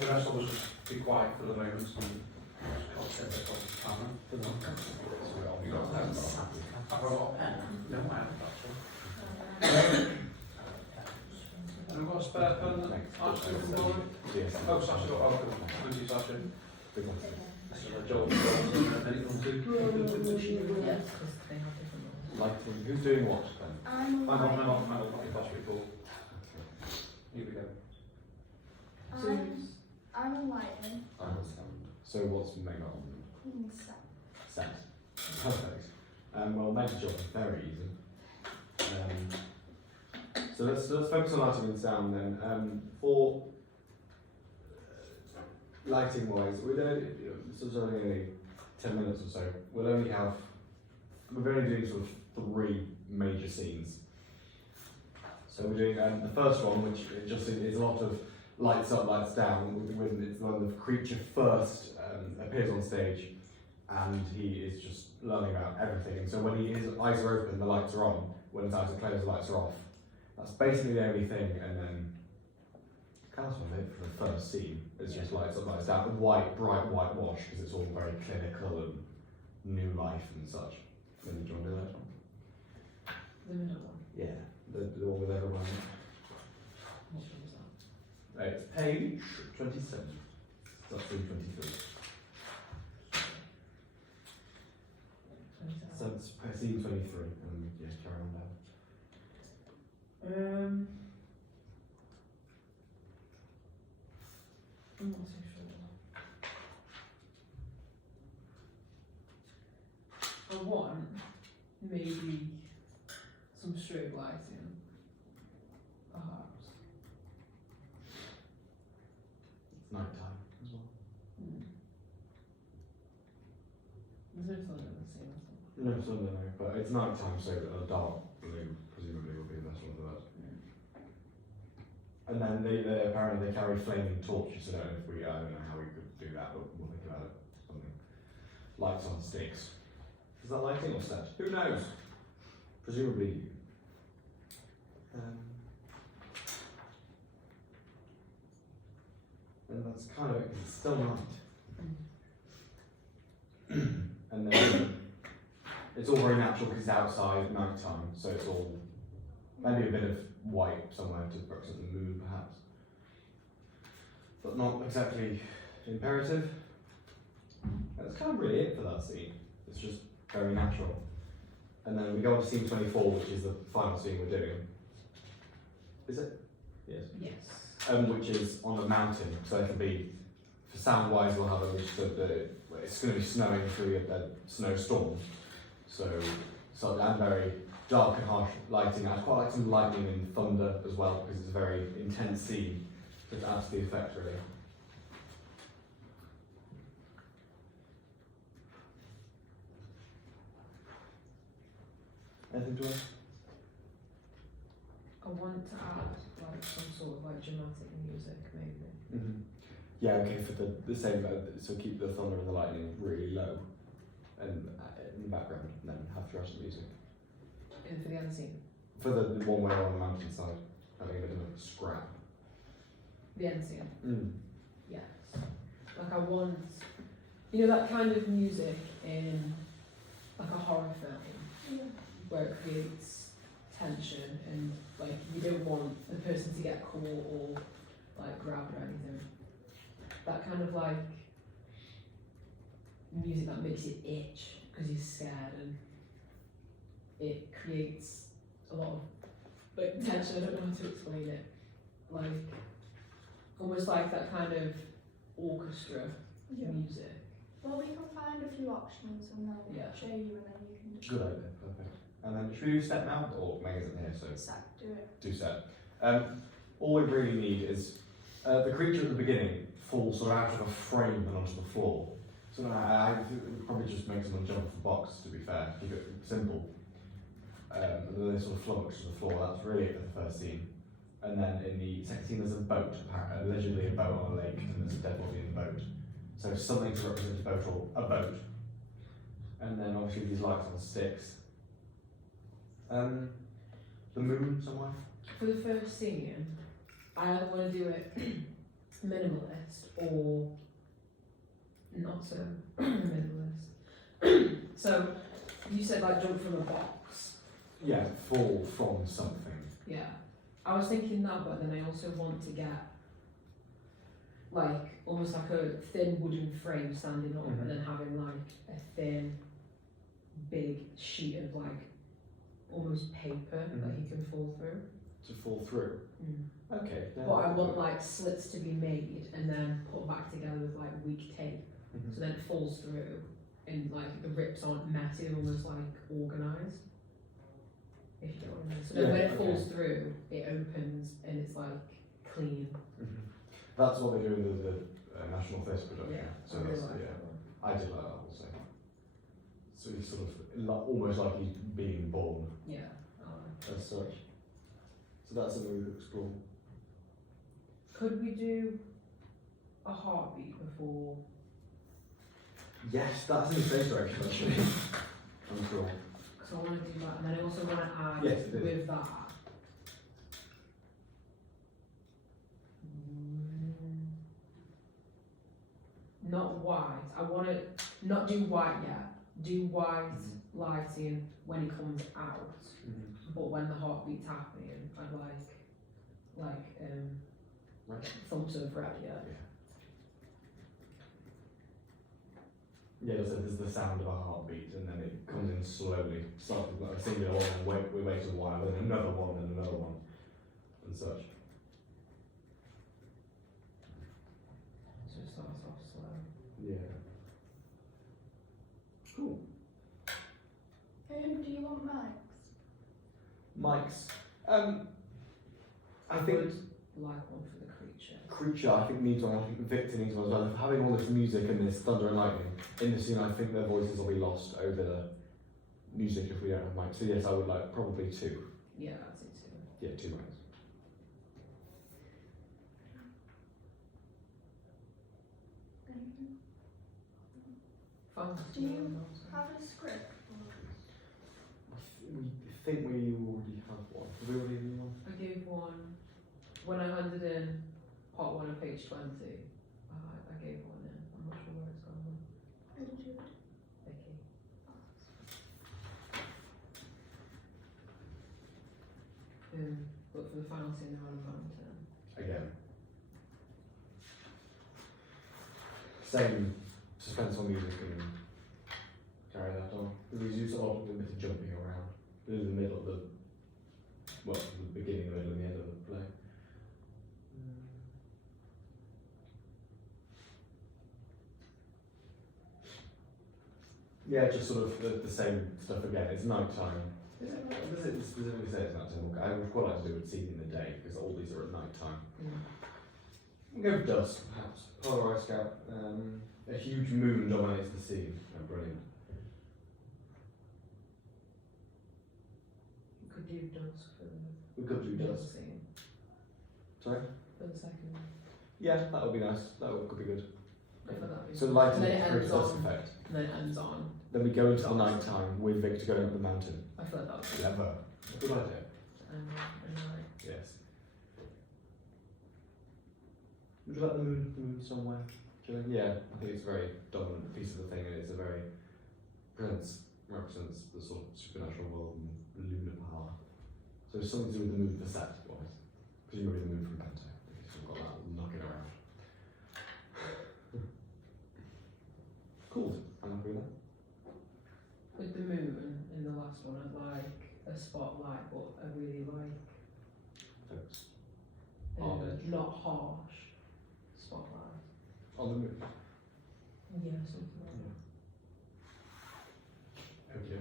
The rest of us just be quiet for the moment and just concentrate on the camera. You got that? Have I got a pen? No, I haven't actually. Have you got a spare pen? Actually, Yes. oh, Sasha, oh, good. You, Sasha. Big one. This is a job. Anything to? Yes, because they have different roles. Lighting. Who's doing what then? I'm on. If that's people. Here we go. I'm on lighting. I'm on sound. So what's Meg on? Set. Perfect. Well, Meg's job is very easy. So let's focus on lighting and sound then. For lighting wise, we're only 10 minutes or so. We're only doing sort of 3 major scenes. So we're doing the first one, which just is a lot of lights up, lights down. It's when the creature first appears on stage, and he is just learning about everything. And so when his eyes are open, the lights are on. When his eyes are closed, the lights are off. That's basically the only thing. And then kind of it for the first scene. It's just lights up, lights down. Bright whitewash, because it's all very clinical and new life and such. Then do you want to do that one? The middle one. Yeah, the one with everyone. What one was that? It's page 27. That's scene 23. So it's scene 23, and yes, carry on down. I'm not too sure. I want maybe some strobe lighting, perhaps. It's night time as well. There's no sun in the scene, is there? No, Sunday, no, but it's night time, so a dark blue presumably will be the best one for that. And then they apparently they carry flaming torches. I don't know how we could do that, but we'll think about it. Something. Lights on sticks. Is that lighting or set? Who knows? Presumably you. And that's kind of it, 'cause it's still night. And then it's all very natural because it's outside at night time, so it's all maybe a bit of white somewhere to represent the moon perhaps. But not exactly imperative. That's kind of really it for that scene. It's just very natural. And then we go on to scene 24, which is the final scene we're doing. Is it? Yes. Yes. Which is on a mountain, so it can be, for sound wise, we'll have it's going to be snowing through a snowstorm. So and very dark and harsh lighting. I'd quite like some lightning and thunder as well, because it's a very intense scene. So it adds to the effect really. Anything to add? I want to add like some sort of like dramatic music, maybe. Mm-hmm. Yeah, okay, for the same, so keep the thunder and the lightning really low and in the background, and then have the rest of the music. And for the other scene? For the one where we're on the mountainside, having a bit of a scrap. The end scene? Mm. Yes. Like I want, you know, that kind of music in like a horror film, where it creates tension and like you don't want the person to get caught or like grabbed or anything. That kind of like music that makes you itch because you're scared, and it creates a lot of like tension. I don't know how to explain it. Like almost like that kind of orchestra music. Well, we can find a few options and they'll show you, and then you can just Good idea, perfect. And then should we do set now, or Meg isn't here, so do it. do set. All we really need is the creature at the beginning falls sort of out of a frame and onto the floor. So I would probably just make someone jump off the box, to be fair, keep it simple. And then they sort of flummox to the floor. That's really it for the first scene. And then in the second scene there's a boat, allegedly a boat on a lake, and there's a dead body in the boat. So something to represent a boat or a boat. And then obviously these lights on sticks. The moon somewhere? For the first scene, I either want to do it minimalist or not so minimalist. So you said like jump from a box. Yeah, fall from something. Yeah. I was thinking that, but then I also want to get like almost like a thin wooden frame standing up Mhm. and then having like a thin, big sheet of like almost paper that you can fall through. To fall through. Okay. Yeah, But I want like slits to be made and then put back together with like weak tape. Mhm. So then it falls through and like the rips aren't messy, they're almost like organised. If you know what I mean. So then Yeah, when it okay. falls through, it opens and it's like clean. Mhm. That's what they do in the National Theatre production. Yeah. So I really that's, like yeah, that one. I did like that also. So he's sort of almost like he's being born Yeah. I like as such. So that's something we could explore. Could we do a heartbeat before? Yes, that's in the stage direction actually. I'm sure. Because I want to do that, and then I also want to add Yes, it is. with that. Not white. I want to not do white yet. Do white lighting when it comes out, but when the heartbeat's happening, I'd like Right. thumbs of red. Yeah. Yeah, so there's the sound of a heartbeat, and then it comes in slowly. Starts with like a singular one, and we wait a while, then another one, and another one, and such. So it starts off slow. Yeah. Cool. Do you want mics? Mics. I I think would like one for the creature. Creature, I think needs one. I think Victor needs one as well. Having all this music and this thunder and lightning in the scene, I think their voices will be lost over the music if we don't have mics. So yes, I would like probably two. Yeah, I'd say two. Yeah, 2 mics. Fun. Do you have a script? We think we already have one. Have we already have one? I gave one when I handed in part 1 of page 20. I gave one in. I'm not sure where it's gone. Who did you? Vicky. But for the final scene, they're on a mountain. Again. Same suspenseful music and carry that on. There's use a lot of bit of jumping around. In the middle of the, well, the beginning, the middle, and the end of the play. Yeah, just sort of the same stuff again. It's night time. Does it specifically say it's night time? I would quite like to do it seen in the day because all these are at night time. We'll go with dusk, perhaps. Polarised scout. A huge moon dominates the scene. Oh, brilliant. You could do dusk for the We could do middle dusk. scene. Sorry? For the second one. Yeah, that would be nice. Could be good. I thought that'd be So good. lighting And then it creates ends dusk on. effect. And then it ends on. Then we go into the night time with Victor going up the mountain. I feel like that was Clever. Good idea. and like Yes. Would you like the moon somewhere? Do you think? Yeah, I think it's a very dominant piece of the thing, and it's a very represents the sort of supernatural world and lunar power. So it's something to do with the moon, the set wise. Presumably the moon from Pento, because we've got that knocking around. Cool. I'm happy with that. with the moon in the last one, I'd like a spotlight, but I really like Thanks. Oh, not harsh spotlight. On the moon. Yeah, something like that. Okay.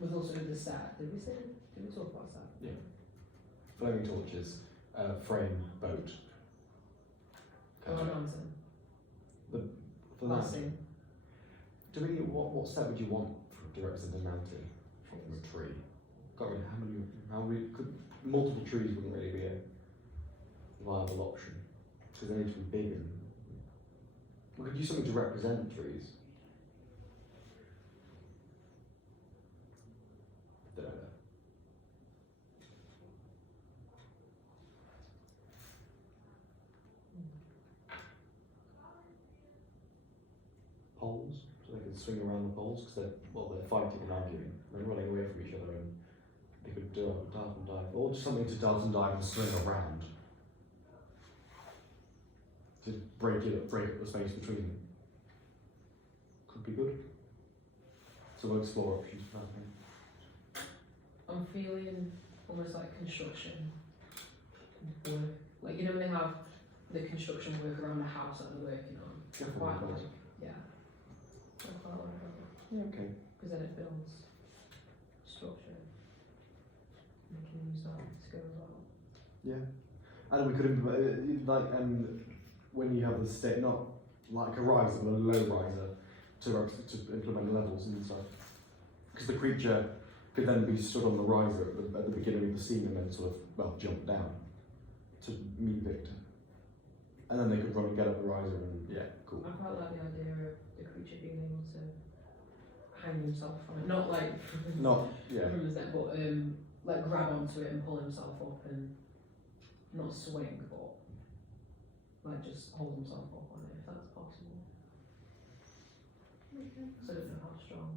With also the set, did we talk about that? Yeah. Flaming torches, frame, boat. Go on, Anson. For that, Last scene. do we, what set would you want to represent a mountain from a tree? Can't really, how many, multiple trees wouldn't really be a viable option, because they need to be big and, we could use something to represent trees. Don't know. swing around the poles because they're fighting and arguing. They're running away from each other, and they could do a dart and dive, or just something to dart and dive and swing around to break up the space between them. Could be good. So we'll explore options for that thing. I'm feeling almost like construction work. Like, you know when they have the construction work around a house that they're working on? Definitely. Quite does. like, yeah. I quite like that. Yeah, okay. Because then it builds structure. We can use that to go as well. Yeah. And we could implement, when you have the state, not like a riser, but a low riser to implement levels and stuff. Because the creature could then be stood on the riser at the beginning of the scene and then sort of, jump down to meet Victor. And then they could run and get up the riser and, yeah, cool. I quite like the idea of the creature being able to hang himself from it. Not like Not, yeah. from the set, but like grab onto it and pull himself up and not swing, but like just hold himself up on it if that's possible. So I don't know how strong.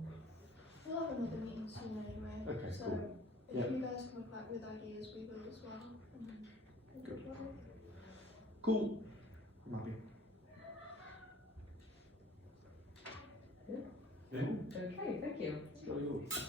We'll have another meeting soon anyway. Okay, so cool. if Yeah. you guys come up with ideas, we will as well. Good. Cool. I'm happy. Yeah. Okay, thank you. Jolly good.